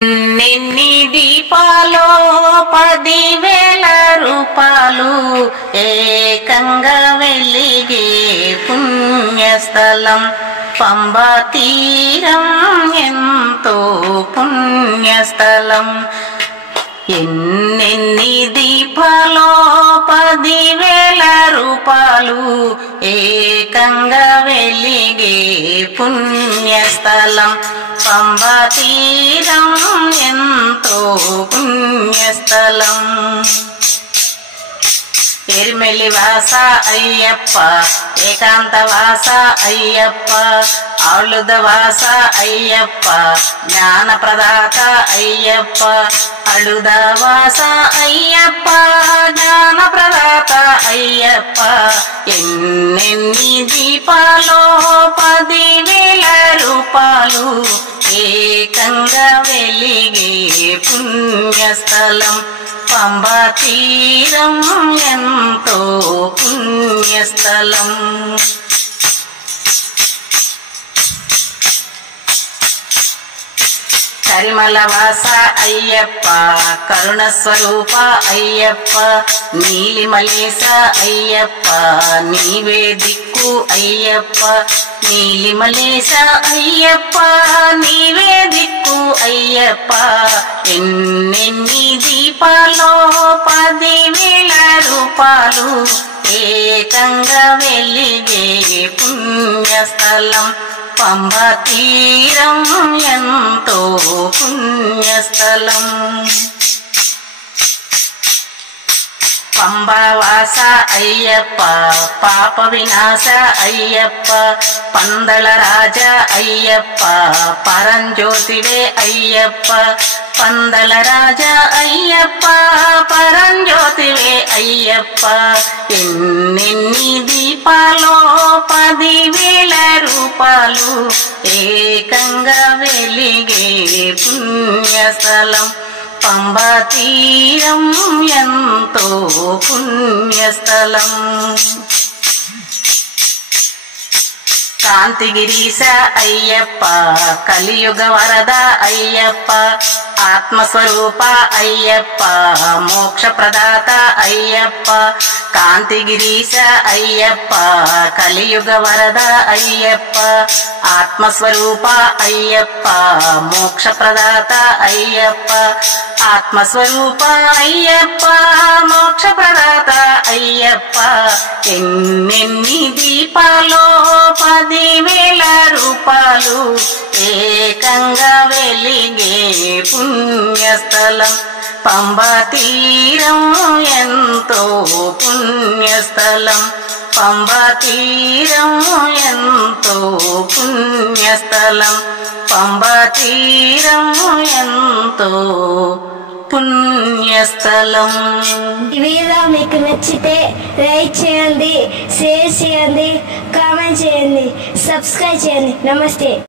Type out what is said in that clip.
నిన్ని దీపాలో 10,000 రూపాలు ఏకంగా వెలిగే పుణ్యస్థలం పంబా తీరం ఎంతో పుణ్యస్థలం. ఎన్నెన్ని దీపాలో 10,000 రూపాలు ఏకంగా వెలిగే పుణ్యస్థలం పంబా తీరం ఎంతో పుణ్యస్థలం. ఎరిమెలి వాస అయ్యప్ప ఏకాంత వాస అయ్యప్ప ఆళుద వాస అయ్యప్ప జ్ఞాన ప్రదాత అయ్యప్ప అళుద వాస అయ్యప్ప జ్ఞాన ప్రదాత అయ్యప్ప. ఎన్నెన్ని దీపాలో 10,000 రూపాలు ఏకంగా వెలిగే పుణ్యస్థలం పంబా తీరం ఎంతో పుణ్యస్థలం. కరిమల వాస అయ్యప్ప కరుణ స్వరూప అయ్యప్ప నీలిమలేశ అయ్యప్ప నీవే దిక్కు అయ్యప్ప నీలిమలేశ అయ్యప్ప నీవే దిక్కు అయ్యప్ప. ఎన్నెన్ని దీపాలో 10,000 రూపాలు ఏకంగా వెలిగే పుణ్యస్థలం పంబా తీరం ఎంతో పుణ్యస్థలం. పంబా వాస అయ్యప్ప పాప వినాశ అయ్యప్ప పందళ రాజ అయ్యప్ప పరంజ్యోతివే అయ్యప్ప పందళ రాజ అయ్యప్ప పరంజ్యోతివే అయ్యప్ప. ఎన్నెన్ని దీపాలో 10,000 రూపాలు ఏకంగా వెలిగే పుణ్యస్థలం పంబా తీరం ఎంతో పుణ్యస్థలం. కాంతిగిరీశ అయ్యప్ప కలియుగ వరద అయ్యప్ప ఆత్మస్వరూప అయ్యప్ప మోక్ష ప్రదాత అయ్యప్ప కాంతిగిరీశ అయ్యప్ప కలియుగ వరద అయ్యప్ప ఆత్మస్వరూప అయ్యప్ప మోక్ష ప్రదాత అయ్యప్ప ఆత్మస్వరూప అయ్యప్ప మోక్ష ప్రదాత అయ్యప్ప. ఎన్నెన్ని దీపాలో 10,000 రూపాలు ఏకంగా వెలిగే పుణ్యస్థలం పంబా తీరం ఎంతో పుణ్యస్థలం పంబా తీరం ఎంతో పుణ్యస్థలం పంబా తీరం ఎంతో పుణ్యస్థలం. ఈ వీడియో మీకు నచ్చితే లైక్ చేయండి, షేర్ చేయండి, కామెంట్ చేయండి, సబ్స్క్రైబ్ చేయండి. నమస్తే.